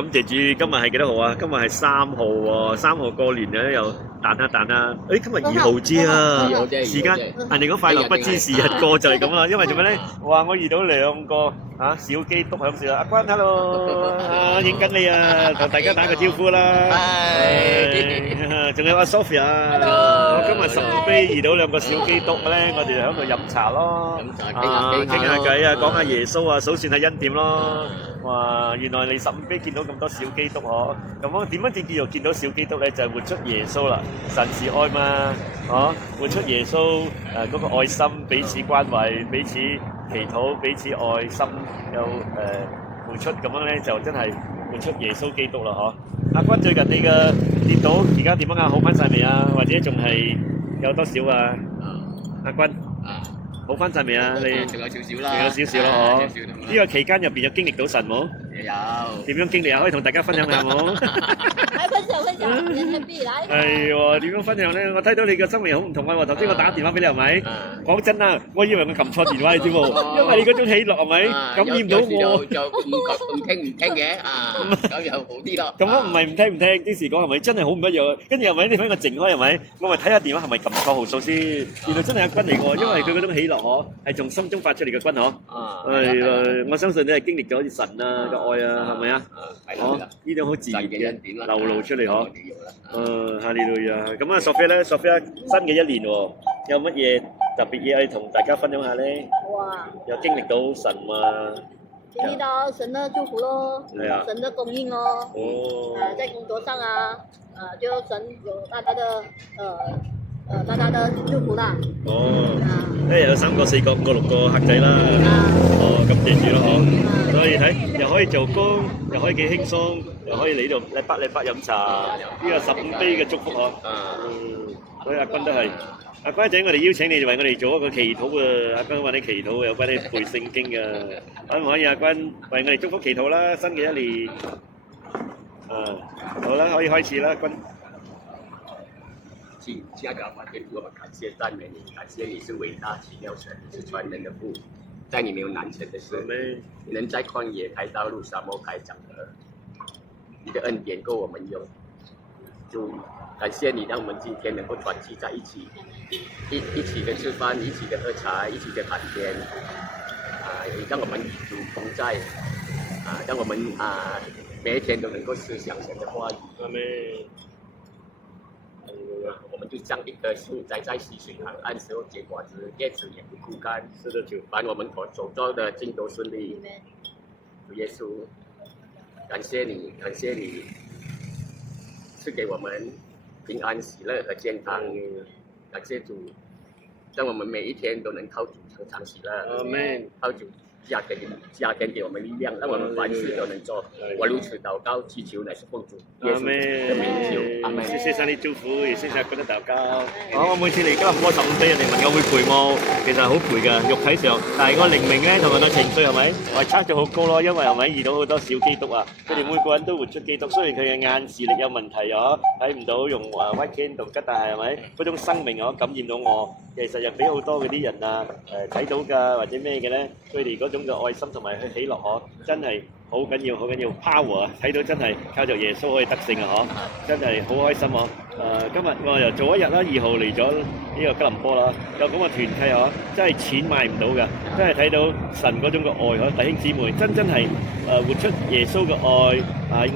感謝主，今日係幾多號啊？今日係3號喎，3號過年咧又彈下彈下。誒，今日2號啫啊！時間人哋講快樂不知時日過就係咁啦。因為做咩咧？哇！我遇到2個小基督喺度笑。阿君 ，hello， 影緊你啊，同大家打個招呼啦。仲有阿 Sophia， 我今日15杯遇到2個小基督咧，我哋喺度飲茶咯，傾下偈啊，講下耶穌啊，數算下恩典咯。哇！原來你15杯見到咁多小基督嗬，咁我點樣至叫做見到小基督咧？就係活出耶穌啦，神是愛嘛，活出耶穌嗰個愛心，彼此關懷，彼此祈禱，彼此愛心有付出咁樣咧，就真係活出耶穌基督啦嗬。阿君最近你嘅跌倒而家點樣啊？好翻晒未啊？或者仲係有多少啊？阿君好翻晒未啊？你仲有少少啦，仲有少少咯嗬。呢個期間入邊有經歷到神冇？有。點樣經歷啊？可以同大家分享下冇？來分享，人民幣來。係喎，點樣分享咧？我睇到你嘅生命好唔同啊！頭先我打電話俾你係咪？講真啊，我以為我撳錯電話你知冇？因為你嗰種喜樂係咪感染到我？就唔聽嘅咁又好啲咯。咁我唔係唔聽，啲時講係咪真係好唔一樣？跟住係咪你俾我靜開係咪？我咪睇下電話係咪撳錯號數先？原來真係阿君嚟喎，因為佢嗰種喜樂嗬係從心中發出嚟嘅君嗬。係啦，我相信你係經歷咗神啊嘅愛啊，係咪啊？呢種好自然嘅流露出嚟嗬。哈利路亞。咁啊，Sophia 咧，Sophia 新嘅一年喎，有乜嘢特別嘢可以同大家分享下咧？哇！有經歷到神嘛？經歷到神的祝福咯，神的供應咯。在工作上就神有大大的祝福啦。一日有3個、4個、5個、6個客仔啦。咁謝住咯嗬。所以睇又可以做工，又可以幾輕鬆，又可以嚟度禮拜飲茶，呢個15杯嘅祝福嗬。所以阿君都係。阿君仔，我哋邀請你為我哋做一個祈禱啊！阿君為你祈禱，有關你背聖經啊，可唔可以？阿君為我哋祝福祈禱啦，新嘅一年。好啦，可以開始啦，君。親愛的阿爸天父，我們感謝讚美你，感謝你是偉大奇妙神，你是全能的父，在你沒有難成的事，你能在曠野開道路，沙漠開江河，你的恩典夠我們用。主，感謝你，讓我們今天能夠團聚在一起，一起的吃飯，一起的喝茶，一起的談天，也讓我們與主同在，讓我們每一天都能夠思想神的話語。我們就像一棵樹栽在溪水旁，按時候結果子，葉子也不枯乾。是的，主，凡我們所做的盡都順利。主耶穌，感謝你，賜給我們平安、喜樂和健康。感謝主，讓我們每一天都能靠主常常喜樂。阿門。靠主加添給我們力量，讓我們凡事都能做。我如此禱告祈求，乃是奉主耶穌的名求。阿門。謝謝曬你祝福，亦謝謝嗰啲禱告。我每次嚟吉隆坡15杯，人哋問我會陪我，其實好陪㗎，肉體上，但係我靈命咧同埋個情緒係咪？我測咗好高咯，因為係咪遇到好多小基督啊？佢哋每個人都活出基督，雖然佢嘅眼視力有問題啊，睇唔到用white candle吉，但係係咪嗰種生命啊感染到我？其實又俾好多嗰啲人睇到㗎，或者咩嘅咧？佢哋嗰種嘅愛心同埋佢喜樂嗬，真係好緊要power 啊！睇到真係靠著耶穌可以得勝啊！嗬，真係好開心嗬！今日我又做一日啦，2號嚟咗呢個吉隆坡啦，有咁嘅團契嗬，真係錢買唔到㗎，真係睇到神嗰種嘅愛嗬，弟兄姊妹真係活出耶穌嘅愛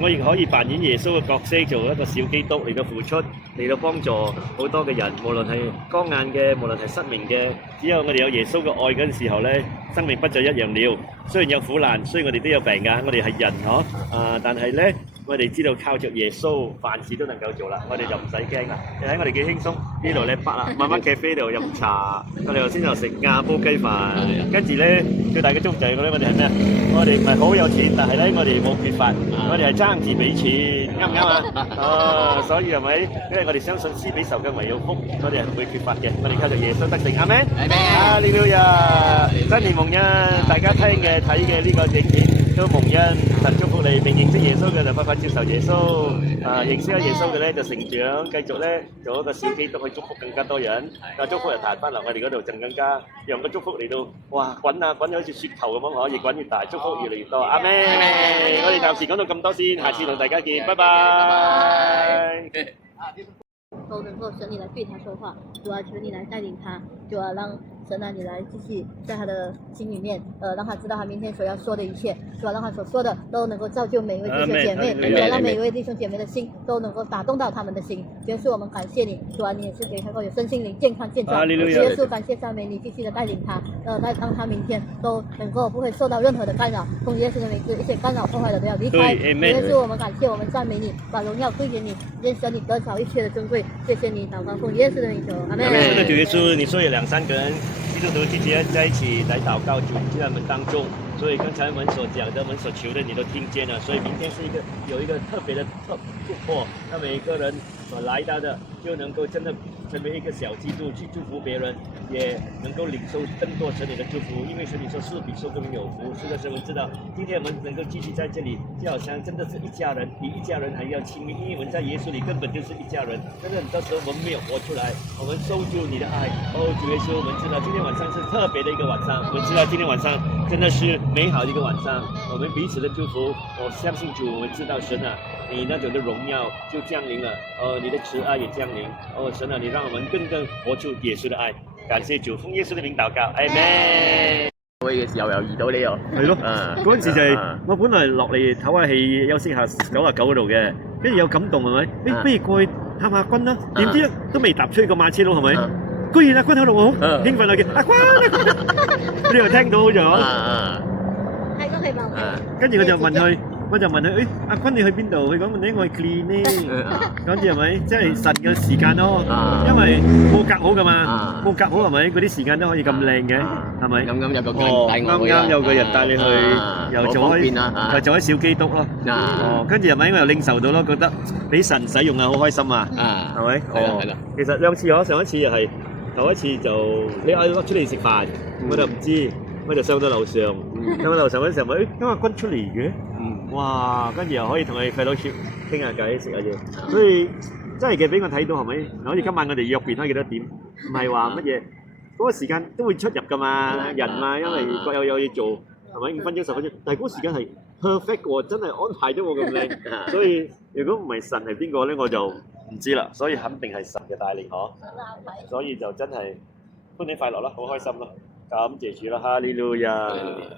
我亦可以扮演耶穌嘅角色，做一個小基督嚟到付出，嚟到幫助好多嘅人，無論係光眼嘅，無論係失明嘅，只有我哋有耶穌嘅愛嗰陣時候咧，生命不再一樣了。雖然有苦難，雖然我哋都有病㗎，我哋係人嗬，但係咧，我哋知道靠著耶穌，凡事都能夠做啦，我哋就唔使驚啦。你睇我哋幾輕鬆，呢度咧北啦，慢慢咖啡度飲茶，我哋頭先就食亞煲雞飯，跟住咧最大嘅祝福就係我哋係咩啊？我哋唔係好有錢，但係咧我哋冇缺乏，我哋係爭住俾錢，啱唔啱啊？所以係咪？因為我哋相信施比受更為有福，我哋係唔會缺乏嘅，我哋靠著耶穌得勝，阿們。哈利路亞，新年蒙恩，大家聽嘅睇嘅呢個影片都蒙恩，神祝福你。嚟未認識耶穌嘅就快快接受耶穌，認識咗耶穌嘅咧就成長，繼續咧做一個小基督去祝福更加多人，祝福人彈翻落我哋嗰度，就更加讓個祝福嚟到，哇滾啊滾，好似雪球咁樣可以越滾越大，祝福越嚟越多，阿們。我哋暫時講到咁多先，下次同大家見，拜拜。都能够神你来对他说话，主啊，求你来带领他，主啊，让神啊你来继续在他的心里面，让他知道他明天所要说的一切，主啊，让他所说的都能够造就每一位弟兄姐妹，主啊，让每一位弟兄姐妹的心都能够打动到他们的心。耶稣，我们感谢你，主啊，你也是给他有身心灵健康健壮。耶稣，感谢赞美你，继续的带领他，让他明天都能够不会受到任何的干扰，奉耶稣的名字，一切干扰破坏的都要离开。耶稣，我们感谢，我们赞美你，把荣耀归给你，愿神你得着一切的尊贵。谢谢你，祷告奉耶稣的名求，阿门。真的主耶稣，你说有2-3个人基督徒聚集在一起来祷告，主就在我们当中。所以刚才我们所讲的、我们所求的，你都听见了。所以明天是有一个特别的突破，那每一个人所来到的就能够真的成为一个小基督，去祝福别人，也能够领受更多神你的祝福。因为神你说施比受更有福。是的，所以我们知道今天我们能够继续在这里，就好像真的是一家人，比一家人还要亲密。因为我们在耶稣里根本就是一家人。但是很多时候我们没有活出来，我们收住你的爱。主耶稣，我们知道今天晚上是特别的一个晚上，我们知道今天晚上真的是美好的一个晚上，我们彼此的祝福。我相信主，我们知道神啊，你那种的荣耀就降临了，你的慈愛也降臨。神啊，你讓我們更活出耶穌的愛。感謝主，奉耶穌的名禱告，阿們。嘅時候又遇到你喎。係咯，嗰陣時就係我本來落嚟唞下氣，休息下99嗰度嘅，跟住有感動係咪？不如過去探下君啦。點知都未踏出個馬車路係咪？居然阿君喺度喎，好興奮啊！叫阿君，你又聽到咗？係都係冇嘅。跟住我就問佢，誒阿君你去邊度？佢講你我去 clean 呢，跟住係咪？即係神嘅時間咯，因為冇隔好噶嘛，冇隔好係咪？嗰啲時間都可以咁靚嘅，係咪？啱有個人帶我去，啱啱有個人帶你去，又做咗小基督咯。跟住係咪？我又領受到咯，覺得俾神使用啊，好開心啊，係咪？係啦。其實2次嗬，上一次又係頭一次就你嗌我出嚟食飯，我就唔知。我就上到樓上，上到樓上嗰陣時候咪，今日君出嚟嘅，哇！跟住又可以同佢fellowship傾下偈、食下嘢，所以真係嘅俾我睇到係咪？好似今晚我哋約邊開幾多點，唔係話乜嘢，嗰個時間都會出入㗎嘛，人嘛，因為各有嘢做，係咪？5分鐘、10分鐘，但係嗰個時間係 perfect 喎，真係安排咗我咁靚，所以如果唔係神係邊個咧，我就唔知啦。所以肯定係神嘅帶領嗬，所以就真係歡喜快樂啦，好開心啦。感謝主啦，哈利路亞。